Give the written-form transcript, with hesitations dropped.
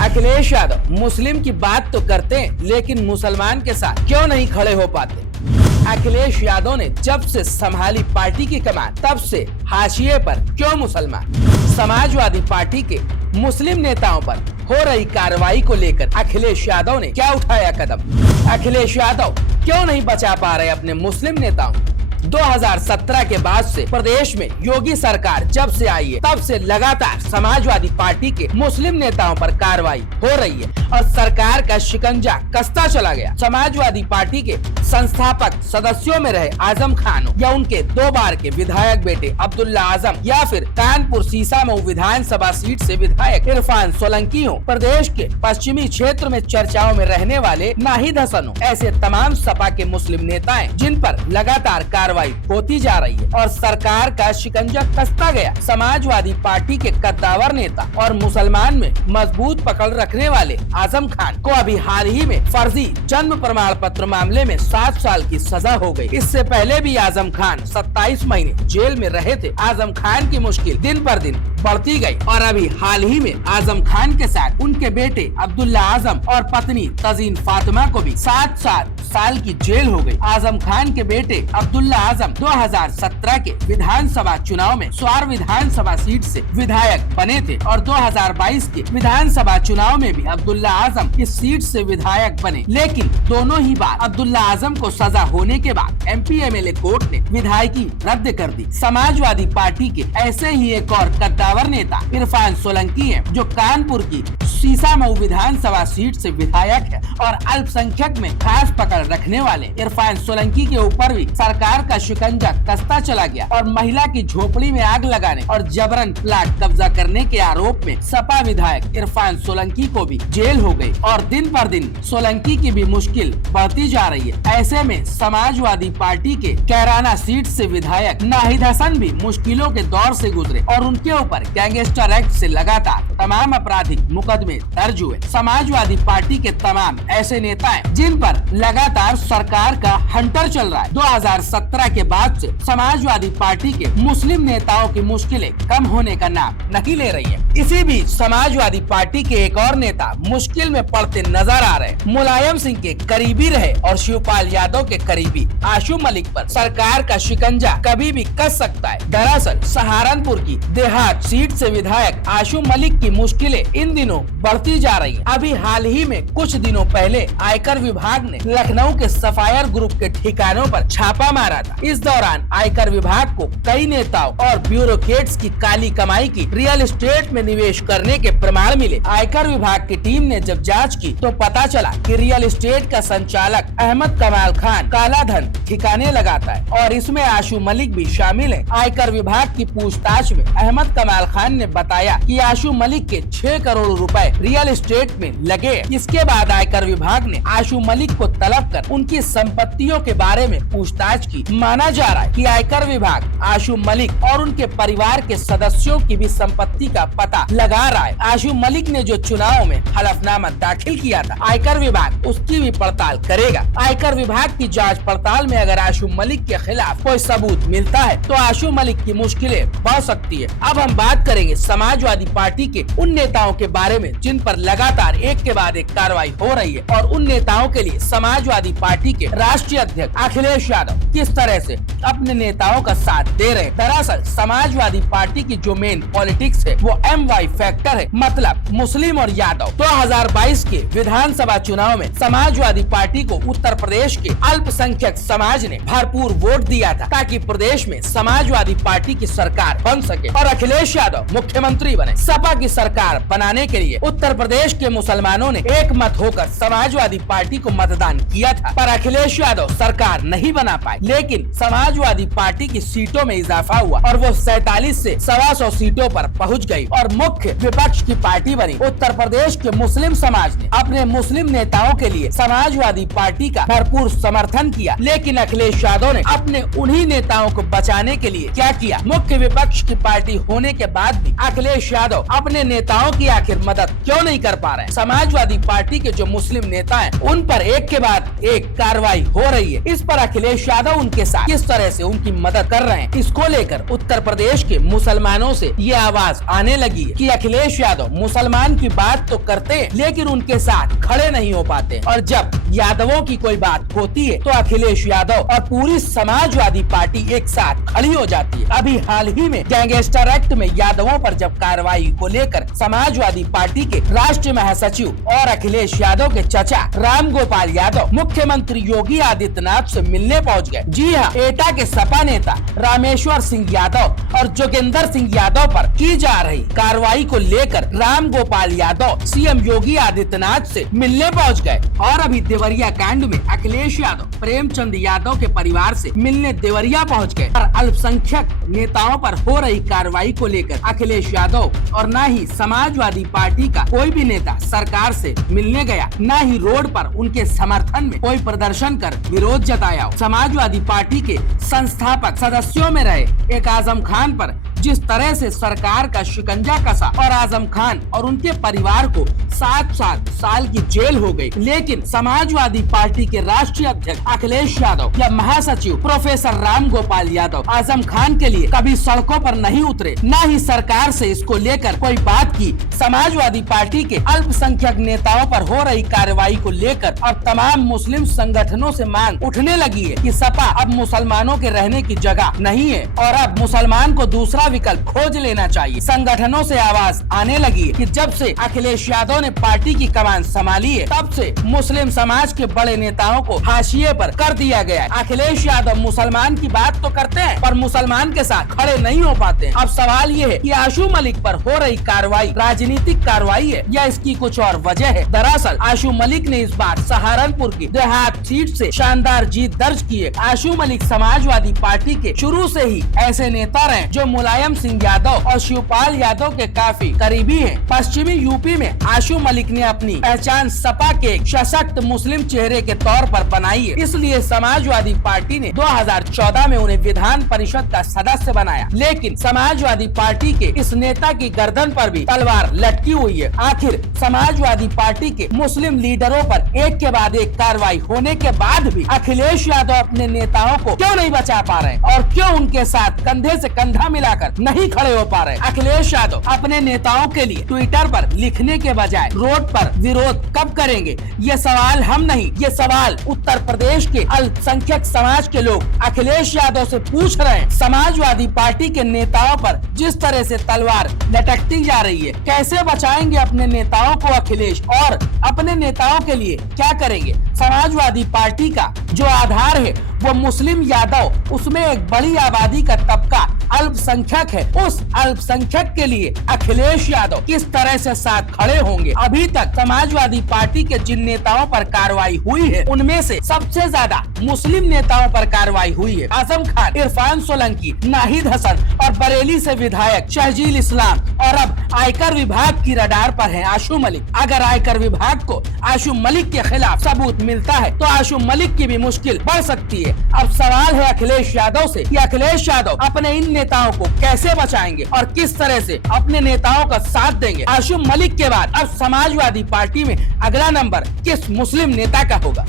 अखिलेश यादव मुस्लिम की बात तो करते हैं, लेकिन मुसलमान के साथ क्यों नहीं खड़े हो पाते। अखिलेश यादव ने जब से संभाली पार्टी की कमान, तब से हाशिए पर क्यों मुसलमान। समाजवादी पार्टी के मुस्लिम नेताओं पर हो रही कार्रवाई को लेकर अखिलेश यादव ने क्या उठाया कदम। अखिलेश यादव क्यों नहीं बचा पा रहे अपने मुस्लिम नेताओं। 2017 के बाद से प्रदेश में योगी सरकार जब से आई है, तब से लगातार समाजवादी पार्टी के मुस्लिम नेताओं पर कार्रवाई हो रही है और सरकार का शिकंजा कसता चला गया। समाजवादी पार्टी के संस्थापक सदस्यों में रहे आजम खान या उनके 2 बार के विधायक बेटे अब्दुल्ला आजम, या फिर कानपुर सीसामऊ विधानसभा सीट से विधायक इरफान सोलंकी हो, प्रदेश के पश्चिमी क्षेत्र में चर्चाओं में रहने वाले नाहिद हसन हो, ऐसे तमाम सपा के मुस्लिम नेता हैं जिन पर लगातार कार्रवाई होती जा रही है और सरकार का शिकंजा कसता गया। समाजवादी पार्टी के कद्दावर नेता और मुसलमान में मजबूत पकड़ रखने वाले आजम खान को अभी हाल ही में फर्जी जन्म प्रमाण पत्र मामले में 7 साल की सजा हो गई। इससे पहले भी आजम खान 27 महीने जेल में रहे थे। आजम खान की मुश्किल दिन पर दिन बढ़ती गई और अभी हाल ही में आजम खान के साथ उनके बेटे अब्दुल्ला आजम और पत्नी तजीन फातिमा को भी 7 साल की जेल हो गई। आजम खान के बेटे अब्दुल्ला आजम 2017 के विधानसभा चुनाव में स्वार विधानसभा सीट से विधायक बने थे और 2022 के विधानसभा चुनाव में भी अब्दुल्ला आजम इस सीट से विधायक बने, लेकिन दोनों ही बार अब्दुल्ला आजम को सजा होने के बाद MP MLA कोर्ट ने विधायकी रद्द कर दी। समाजवादी पार्टी के ऐसे ही एक और कद्दावर नेता इरफान सोलंकी है, जो कानपुर की सीसामऊ विधानसभा सीट से विधायक है और अल्पसंख्यक में खास पकड़ रखने वाले इरफान सोलंकी के ऊपर भी सरकार का शिकंजा कसता चला गया और महिला की झोपड़ी में आग लगाने और जबरन प्लाट कब्जा करने के आरोप में सपा विधायक इरफान सोलंकी को भी जेल हो गई और दिन पर दिन सोलंकी की भी मुश्किल बढ़ती जा रही है। ऐसे में समाजवादी पार्टी के कैराना सीट से विधायक नाहिद हसन भी मुश्किलों के दौर से गुजरे और उनके ऊपर गैंगस्टर एक्ट से लगातार तमाम आपराधिक मुकदमे दर्ज हुए। समाजवादी पार्टी के तमाम ऐसे नेता हैं जिन पर लगातार सरकार का हंटर चल रहा है। 2017 के बाद से समाजवादी पार्टी के मुस्लिम नेताओं की मुश्किलें कम होने का नाम नहीं ले रही है। इसी बीच समाजवादी पार्टी के एक और नेता मुश्किल में पड़ते नजर आ रहे। मुलायम सिंह के करीबी रहे और शिवपाल यादव के करीबी आशु मलिक पर सरकार का शिकंजा कभी भी कस सकता है। दरअसल सहारनपुर की देहात सीट से विधायक आशु मलिक की मुश्किलें इन दिनों बढ़ती जा रही है। अभी हाल ही में कुछ दिनों पहले आयकर विभाग ने लखनऊ के सफायर ग्रुप के ठिकानों पर छापा मारा था। इस दौरान आयकर विभाग को कई नेताओं और ब्यूरोक्रेट्स की काली कमाई की रियल एस्टेट में निवेश करने के प्रमाण मिले। आयकर विभाग की टीम ने जब जांच की तो पता चला कि रियल एस्टेट का संचालक अहमद कमाल खान काला धन ठिकाने लगाता है और इसमें आशु मलिक भी शामिल है। आयकर विभाग की पूछताछ में अहमद कमाल खान ने बताया कि आशु मलिक के 6 करोड़ रुपए रियल एस्टेट में लगे। इसके बाद आयकर विभाग ने आशु मलिक को तलब कर उनकी संपत्तियों के बारे में पूछताछ की। माना जा रहा है कि आयकर विभाग आशु मलिक और उनके परिवार के सदस्यों की भी संपत्ति का पता लगा रहा है। आशु मलिक ने जो चुनाव में हलफनामा दाखिल किया था, आयकर विभाग उसकी भी पड़ताल करेगा। आयकर विभाग की जांच पड़ताल में अगर आशु मलिक के खिलाफ कोई सबूत मिलता है तो आशु मलिक की मुश्किलें बढ़ सकती है। अब हम बात करेंगे समाजवादी पार्टी के उन नेताओं के बारे में जिन पर लगातार एक के बाद एक कार्रवाई हो रही है और उन नेताओं के लिए समाजवादी पार्टी के राष्ट्रीय अध्यक्ष अखिलेश यादव किस तरह से अपने नेताओं का साथ दे रहे हैं। दरअसल समाजवादी पार्टी की जो मेन पॉलिटिक्स है वो MY फैक्टर है, मतलब मुस्लिम और यादव। 2022 के विधानसभा चुनाव में समाजवादी पार्टी को उत्तर प्रदेश के अल्पसंख्यक समाज ने भरपूर वोट दिया था ताकि प्रदेश में समाजवादी पार्टी की सरकार बन सके और अखिलेश यादव मुख्यमंत्री बने। सपा की सरकार बनाने के लिए उत्तर प्रदेश के मुसलमानों ने एक मत होकर समाजवादी पार्टी को मतदान किया था, पर अखिलेश यादव सरकार नहीं बना पाए। लेकिन समाजवादी पार्टी की सीटों में इजाफा हुआ और वो 47 से 125 सीटों पर पहुंच गई और मुख्य विपक्ष की पार्टी बनी। उत्तर प्रदेश के मुस्लिम समाज ने अपने मुस्लिम नेताओं के लिए समाजवादी पार्टी का भरपूर समर्थन किया, लेकिन अखिलेश यादव ने अपने उन्हीं नेताओं को बचाने के लिए क्या किया। मुख्य विपक्ष की पार्टी होने के बाद भी अखिलेश यादव अपने नेताओं की आखिर मदद क्यों नहीं कर पा रहे हैं? समाजवादी पार्टी के जो मुस्लिम नेता हैं, उन पर एक के बाद एक कार्रवाई हो रही है। इस पर अखिलेश यादव उनके साथ किस तरह से उनकी मदद कर रहे हैं, इसको लेकर उत्तर प्रदेश के मुसलमानों से ये आवाज आने लगी है कि अखिलेश यादव मुसलमान की बात तो करते हैं, लेकिन उनके साथ खड़े नहीं हो पाते। और जब यादवों की कोई बात होती है तो अखिलेश यादव और पूरी समाजवादी पार्टी एक साथ खड़ी हो जाती है। अभी हाल ही में गैंगस्टर एक्ट में यादवों पर जब कार्रवाई को लेकर समाजवादी पार्टी के राष्ट्रीय महासचिव और अखिलेश यादव के चचा राम गोपाल यादव मुख्यमंत्री योगी आदित्यनाथ से मिलने पहुंच गए। जी हां, एटा के सपा नेता रामेश्वर सिंह यादव और जोगेंद्र सिंह यादव पर की जा रही कार्रवाई को लेकर राम गोपाल यादव सीएम योगी आदित्यनाथ से मिलने पहुंच गए। और अभी देवरिया कांड में अखिलेश यादव प्रेमचंद यादव के परिवार से मिलने देवरिया पहुंच गए। और अल्पसंख्यक नेताओं पर हो रही कार्रवाई को लेकर अखिलेश यादव और न ही समाजवादी पार्टी का कोई भी नेता सरकार से मिलने गया, न ही रोड पर उनके समर्थन में कोई प्रदर्शन कर विरोध जताया। समाजवादी पार्टी के संस्थापक सदस्यों में रहे एक आजम खान पर जिस तरह से सरकार का शिकंजा कसा और आजम खान और उनके परिवार को 7 साल की जेल हो गई, लेकिन समाजवादी पार्टी के राष्ट्रीय अध्यक्ष अखिलेश यादव या महासचिव प्रोफेसर राम गोपाल यादव आजम खान के लिए कभी सड़कों पर नहीं उतरे, न ही सरकार से इसको लेकर कोई बात की। समाजवादी पार्टी के अल्पसंख्यक नेताओं पर हो रही कार्रवाई को लेकर अब तमाम मुस्लिम संगठनों से मांग उठने लगी है कि सपा अब मुसलमानों के रहने की जगह नहीं है और अब मुसलमान को दूसरा विकल्प खोज लेना चाहिए। संगठनों से आवाज आने लगी है कि जब से अखिलेश यादव ने पार्टी की कमान संभाली है, तब से मुस्लिम समाज के बड़े नेताओं को हाशिए पर कर दिया गया है। अखिलेश यादव मुसलमान की बात तो करते हैं, पर मुसलमान के साथ खड़े नहीं हो पाते हैं। अब सवाल ये है कि आशू मलिक पर हो रही कार्रवाई राजनीतिक कार्रवाई है या इसकी कुछ और वजह है। दरअसल आशू मलिक ने इस बार सहारनपुर की देहात सीट से शानदार जीत दर्ज की है। आशू मलिक समाजवादी पार्टी के शुरू से ही ऐसे नेता रहे जो मुलायम सिंह यादव और शिवपाल यादव के काफी करीबी हैं। पश्चिमी यूपी में आशू मलिक ने अपनी पहचान सपा के सशक्त मुस्लिम चेहरे के तौर पर बनाई है, इसलिए समाजवादी पार्टी ने 2014 में उन्हें विधान परिषद का सदस्य बनाया। लेकिन समाजवादी पार्टी के इस नेता की गर्दन पर भी तलवार लटकी हुई है। आखिर समाजवादी पार्टी के मुस्लिम लीडरों पर एक के बाद एक कार्रवाई होने के बाद भी अखिलेश यादव अपने नेताओं को क्यों नहीं बचा पा रहे और क्यों उनके साथ कंधे से कंधा मिलाकर नहीं खड़े हो पा रहे? अखिलेश यादव अपने नेताओं के लिए ट्विटर पर लिखने के बजाय रोड पर विरोध कब करेंगे? ये सवाल हम नहीं, ये सवाल उत्तर प्रदेश के अल्पसंख्यक समाज के लोग अखिलेश यादव से पूछ रहे हैं। समाजवादी पार्टी के नेताओं पर जिस तरह से तलवार लटकती जा रही है, कैसे बचाएंगे अपने नेताओं को अखिलेश और अपने नेताओं के लिए क्या करेंगे? समाजवादी पार्टी का जो आधार है वो मुस्लिम यादव, उसमें एक बड़ी आबादी का तबका अल्पसंख्यक है। उस अल्पसंख्यक के लिए अखिलेश यादव किस तरह से साथ खड़े होंगे? अभी तक समाजवादी पार्टी के जिन नेताओं पर कार्रवाई हुई है, उनमें से सबसे ज्यादा मुस्लिम नेताओं पर कार्रवाई हुई है। आजम खान, इरफान सोलंकी, नाहिद हसन और बरेली से विधायक शहजील इस्लाम, और अब आयकर विभाग की रडार पर है आशू मलिक। अगर आयकर विभाग को आशू मलिक के खिलाफ सबूत मिलता है तो आशू मलिक की भी मुश्किल बढ़ सकती है। अब सवाल है अखिलेश यादव से कि अखिलेश यादव अपने इन नेताओं को कैसे बचाएंगे और किस तरह से अपने नेताओं का साथ देंगे? आशू मलिक के बाद अब समाजवादी पार्टी में अगला नंबर किस मुस्लिम नेता का होगा?